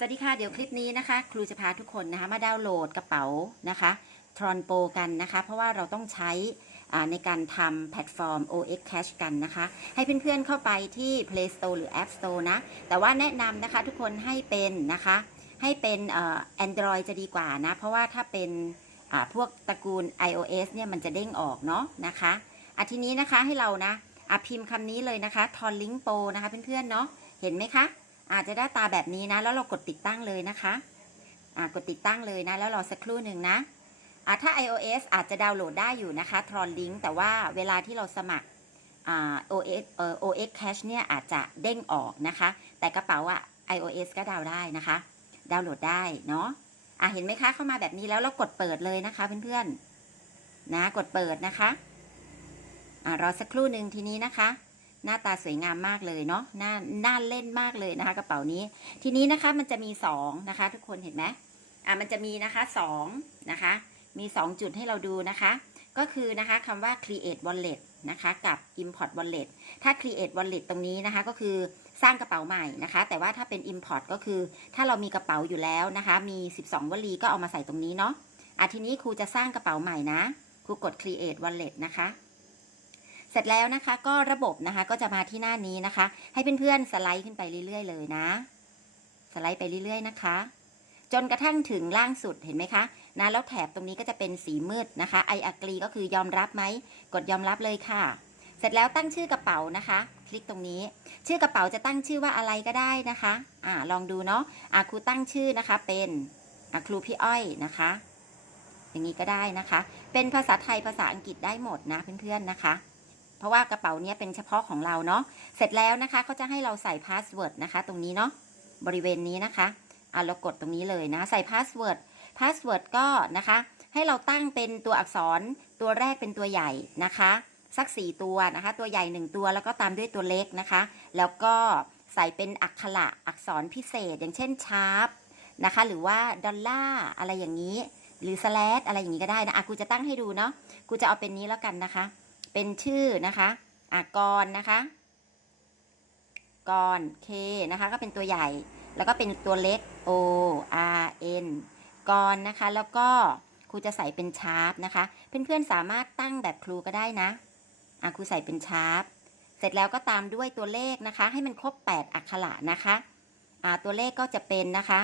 สวัสดีค่ะ เดี๋ยวคลิปนี้นะคะ ครูจะพาทุกคนนะคะมาดาวน์โหลดกระเป๋านะคะทรอนโปกันนะคะ เพราะว่าเราต้องใช้ในการทำแพลตฟอร์ม OX Cash กันนะคะ ให้เพื่อนๆเข้าไปที่ Play Store หรือ App Store นะ แต่ว่าแนะนำนะคะทุกคนให้เป็นนะคะ ให้เป็นเอ่อ Android จะดีกว่านะ เพราะว่าถ้าเป็นพวกตระกูล iOS เนี่ยมันจะเด้งออกเนาะนะคะอะทีนี้นะคะให้เรานะอะพิมพ์คำนี้เลยนะคะทอนลิงโปนะคะเพื่อนๆเนาะเห็นไหมคะ อาจจะได้ตาแบบนี้นะ แล้วเรากดติดตั้งเลยนะคะอ่ากดติดตั้งเลยนะ แล้วรอสักครู่หนึ่งนะอ่าถ้า iOS อาจจะดาวน์โหลดได้อยู่นะคะ Tron Link แต่ว่าเวลาที่เราสมัครอ่า OS เอ่อ OX Cache เนี่ยอาจจะเด้งออกนะคะ แต่กระเป๋าอะ iOS ก็ดาวน์ได้นะคะ ดาวน์โหลดได้เนาะอะเห็นไหมคะเข้ามาแบบนี้แล้วเรากดเปิดเลยนะคะเพื่อนๆนะกดเปิดนะคะอ่ารอสักครู่หนึ่งทีนี้นะคะ หน้าตาสวยงามมากเลยเนาะน่าน่าเล่นมากเลยนะคะ กระเป๋านี้ ทีนี้นะคะมันจะมีสองนะคะ ทุกคนเห็นไหมอะมันจะมีนะคะสองนะคะ มีสองจุดให้เราดูนะคะ ก็คือนะคะคำว่า create wallet นะคะกับ import wallet ถ้า create wallet ตรงนี้นะคะก็คือสร้างกระเป๋าใหม่นะคะ แต่ว่าถ้าเป็น import ก็คือ ถ้าเรามีกระเป๋าอยู่แล้วนะคะ มี 12 วลีก็เอามาใส่ตรงนี้เนาะอะทีนี้ครูจะสร้างกระเป๋าใหม่นะครูกด create wallet นะคะ เสร็จแล้วนะคะ ก็ระบบนะคะก็จะมาที่หน้านี้นะคะ ให้เพื่อนๆสไลด์ขึ้นไปเรื่อยๆ เลยนะ สไลด์ไปเรื่อยๆนะคะ จนกระทั่งถึงล่างสุดเห็นไหมคะนะแล้วแถบตรงนี้ก็จะเป็นสีมืดนะคะไออักรีก็คือยอมรับไหมกดยอมรับเลยค่ะ เสร็จแล้วตั้งชื่อกระเป๋านะคะ คลิกตรงนี้ ชื่อกระเป๋าจะตั้งชื่อว่าอะไรก็ได้นะคะอ่าลองดูเนาะอ่าครูตั้งชื่อนะคะเป็นอ่าครูพี่อ้อยนะคะอย่างนี้ก็ได้นะคะ เป็นภาษาไทยภาษาอังกฤษได้หมดนะเพื่อนๆนะคะ เพราะว่ากระเป๋าเนี้ยเป็นเฉพาะของเราเนาะเสร็จแล้วนะคะเขาจะให้เราใส่พาสเวิร์ดนะคะ ตรงนี้เนาะบริเวณนี้นะคะอะเรากดตรงนี้เลยนะ ใส่พาสเวิร์ดพาสเวิร์ดก็นะคะ ให้เราตั้งเป็นตัวอักษรตัวแรกเป็นตัวใหญ่นะคะ สักสี่ตัวนะคะ ตัวใหญ่หนึ่งตัวแล้วก็ตามด้วยตัวเล็กนะคะ แล้วก็ใส่เป็นอักขระอักษรพิเศษ อย่างเช่นชาร์ปนะคะ หรือว่าดอลลาร์อะไรอย่างนี้ หรือสแลดอะไรอย่างนี้ก็ได้นะอะกูจะตั้งให้ดูเนาะกูจะเอาเป็นนี้แล้วกันนะคะ เป็นชื่อนะคะอะกรนะคะกร K นะคะ ก็เป็นตัวใหญ่ แล้วก็เป็นตัวเล็ก O R N กรนะคะ แล้วก็ครูจะใส่เป็นชาร์ปนะคะ เพื่อนๆสามารถตั้งแบบครูก็ได้นะอะครูใส่เป็นชาร์ปเสร็จแล้วก็ตามด้วยตัวเลขนะคะ ให้มันครบ 8 อักขระนะคะอ่าตัวเลขก็จะเป็นนะคะ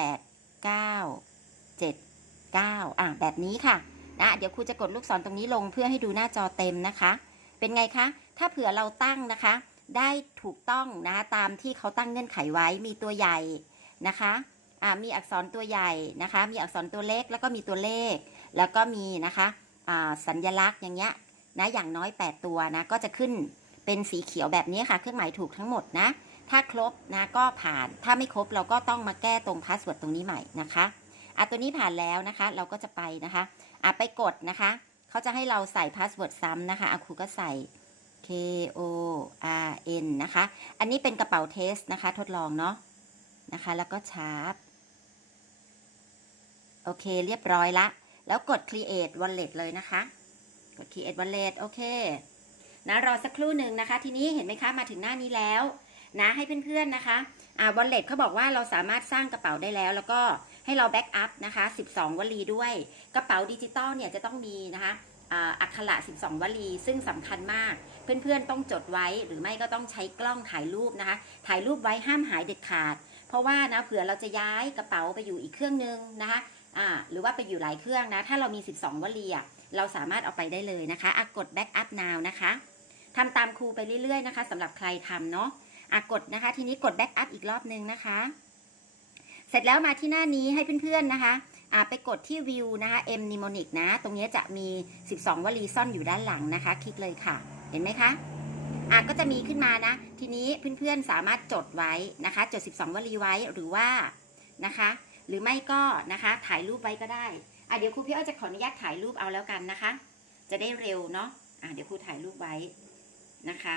8 9 7 9อะแบบนี้ค่ะ นะเดี๋ยวครูจะกดลูกศรตรงนี้ลงเพื่อให้ดูหน้าจอเต็มนะคะ เป็นไงคะ ถ้าเผื่อเราตั้งนะคะ ได้ถูกต้องนะคะตามที่เขาตั้งเงื่อนไขไว้มีตัวใหญ่นะคะอ่ามีอักษรตัวใหญ่นะคะ มีอักษรตัวเล็กแล้วก็มีตัวเลข แล้วก็มีนะคะอ่าสัญลักษณ์อย่างเงี้ยนะอย่างน้อย 8 ตัวนะก็จะขึ้นเป็นสีเขียวแบบนี้ค่ะ เครื่องหมายถูกทั้งหมดนะ ถ้าครบนะก็ผ่าน ถ้าไม่ครบเราก็ต้องมาแก้ตรงพาสเวิร์ดตรงนี้ใหม่นะคะอะตัวนี้ผ่านแล้วนะคะ เราก็จะไปนะคะ อะไปกดนะคะ เขาจะให้เราใส่พาสเวิร์ดซ้ำนะคะอะครูก็ใส่ K O R N นะคะ อันนี้เป็นกระเป๋าเทสนะคะ ทดลองเนาะนะคะ แล้วก็ชาร์ปโอเค เรียบร้อยละ แล้วกด create wallet เลยนะคะ กด create wallet โอเค นะรอสักครู่หนึ่งนะคะ ทีนี้เห็นไหมคะ มาถึงหน้านี้แล้ว นะให้เพื่อนๆนะคะ อ่า wallet เขาบอกว่าเราสามารถสร้างกระเป๋าได้แล้ว แล้วก็ ให้เราแบ็กอัพนะคะ 12 วลีด้วย กระเป๋าดิจิตอลเนี่ยจะต้องมีนะคะอักขระ 12 วลี ซึ่งสำคัญมาก เพื่อนๆ ต้องจดไว้ หรือไม่ก็ต้องใช้กล้องถ่ายรูปนะคะ ถ่ายรูปไว้ห้ามหายเด็ดขาด เพราะว่านะเผื่อเราจะย้ายกระเป๋าไปอยู่อีกเครื่องนึงนะคะหรือว่าไปอยู่หลายเครื่องนะ ถ้าเรามี 12 วลีอะเราสามารถเอาไปได้เลยนะคะอะกด back up now นะคะทำตามครูไปเรื่อยๆนะคะสำหรับใครทำเนาะอะกดนะคะ ทีนี้กด back up อีกรอบนึงนะคะ เสร็จแล้วมาที่หน้านี้ให้เพื่อนๆนะคะไปกดที่วิวนะคะ M mnemonic นะ ตรงนี้จะมี 12 วลีซ่อนอยู่ด้านหลังนะคะ คลิกเลยค่ะ เห็นไหมคะอะก็จะมีขึ้นมานะ ทีนี้เพื่อนๆสามารถจดไว้นะคะ จด 12 วลีไว้หรือว่านะคะ หรือไม่ก็นะคะถ่ายรูปไว้ก็ได้อะเดี๋ยวครูพี่อ้อยจะขออนุญาตถ่ายรูปเอาแล้วกันนะคะ จะได้เร็วเนาะอะเดี๋ยวครูถ่ายรูปไว้นะคะ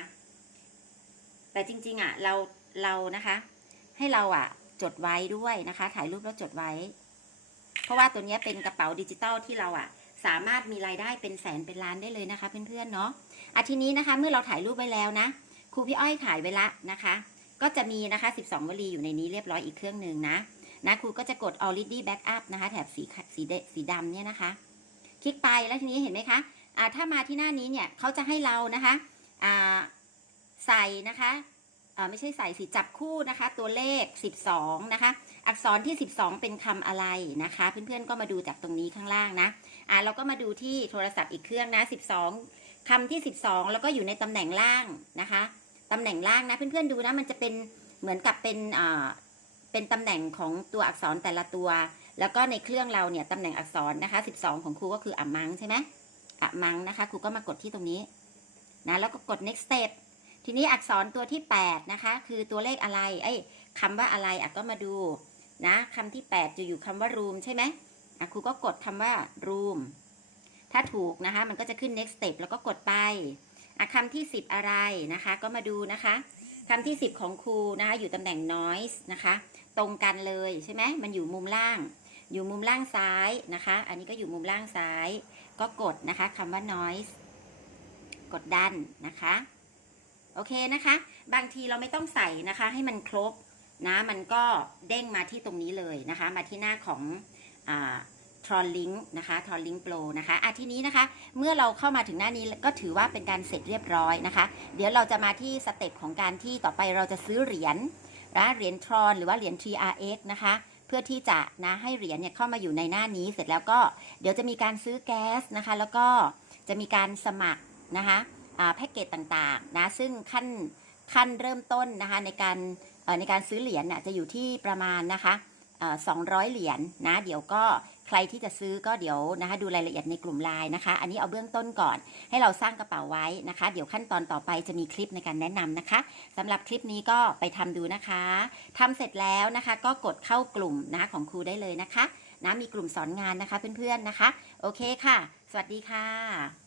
แต่จริงๆอะเราเรานะคะ ให้เราอะ จดไว้ด้วยนะคะ ถ่ายรูปแล้วจดไว้ เพราะว่าตัวนี้เป็นกระเป๋าดิจิตอลที่เราอะสามารถมีรายได้เป็นแสนเป็นล้านได้เลยนะคะ เพื่อนๆเนาะอะทีนี้นะคะ เมื่อเราถ่ายรูปไว้แล้วนะครูพี่อ้อยถ่ายไว้ละนะคะ ก็จะมีนะคะ 12 วลีอยู่ในนี้เรียบร้อยอีกเครื่องหนึ่งนะนะครูก็จะกด already backup นะคะ แถบสีสีดสีดำเนี่ยนะคะ คลิกไปแล้วทีนี้เห็นไหมคะอ่าถ้ามาที่หน้านี้เนี่ยเขาจะให้เรานะคะอ่าใส่นะคะ ไม่ใช่ใส่สิจับคู่นะคะ ตัวเลข 12 นะคะ อักษรที่ 12 เป็นคำอะไรนะคะ เพื่อนๆก็มาดูจากตรงนี้ข้างล่างนะอ่าเราก็มาดูที่โทรศัพท์อีกเครื่องนะ 12คำที่ 12 แล้วก็อยู่ในตำแหน่งล่างนะคะตำแหน่งล่างนะเพื่อนๆดูนะมันจะเป็นเหมือนกับเป็นอ่าเป็นตำแหน่งของตัวอักษรแต่ละตัว แล้วก็ในเครื่องเราเนี่ยตำแหน่งอักษรนะคะ 12 ของครูก็คืออะมังใช่ไหมอะมังนะคะครูก็มากดที่ตรงนี้นะแล้วก็กด next step ทีนี้อักษรตัวที่ 8 นะคะ คือตัวเลขอะไรเอ้คำว่าอะไรอะก็มาดูนะคำที่ 8 จะอยู่คำว่า room ใช่ไหมอะครูก็กดคำว่า room ถ้าถูกนะคะ มันก็จะขึ้น next step แล้วก็กดไปอะคำที่ 10 อะไรนะคะ ก็มาดูนะคะคำที่ 10 ของครูนะคะอยู่ตำแหน่ง noise นะคะ ตรงกันเลยใช่ไหมมันอยู่มุมล่าง อยู่มุมล่างซ้ายนะคะ อันนี้ก็อยู่มุมล่างซ้าย ก็กดนะคะคำว่า noise กดดันนะคะ โอเคนะคะ บางทีเราไม่ต้องใส่นะคะ ให้มันครบนะมันก็เด้งมาที่ตรงนี้เลยนะคะ มาที่หน้าของอ่า t r o l l i n k นะคะ t r o l l i n k Pro นะคะอะทีนี้นะคะ เมื่อเราเข้ามาถึงหน้านี้ก็ถือว่าเป็นการเสร็จเรียบร้อยนะคะ เดี๋ยวเราจะมาที่สเต็ปของการที่ต่อไปเราจะซื้อเหรียญนะเหรียญทรอนหรือว่าเหรียญ TRX นะคะเพื่อที่จะนะให้เหรียญเนี่ยเข้ามาอยู่ในหน้านี้เสร็จแล้วก็เดี๋ยวจะมีการซื้อแก๊สนะคะ แล้วก็จะมีการสมัครนะคะ แพ็กเกจต่างๆนะซึ่งขั้นขั้นเริ่มต้นนะคะในการในการซื้อเหรียญน่ะจะอยู่ที่ประมาณนะคะเอ่อ200เหรียญนะเดี๋ยวก็ใครที่จะซื้อก็เดี๋ยวนะคะดูรายละเอียดในกลุ่มไลน์นะคะ อันนี้เอาเบื้องต้นก่อน ให้เราสร้างกระเป๋าไว้นะคะ เดี๋ยวขั้นตอนต่อไปจะมีคลิปในการแนะนำนะคะสำหรับคลิปนี้ก็ไปทำดูนะคะทำเสร็จแล้วนะคะก็กดเข้ากลุ่มนะคะของครูได้เลยนะคะนะมีกลุ่มสอนงานนะคะเพื่อนๆนะคะ โอเคค่ะ สวัสดีค่ะ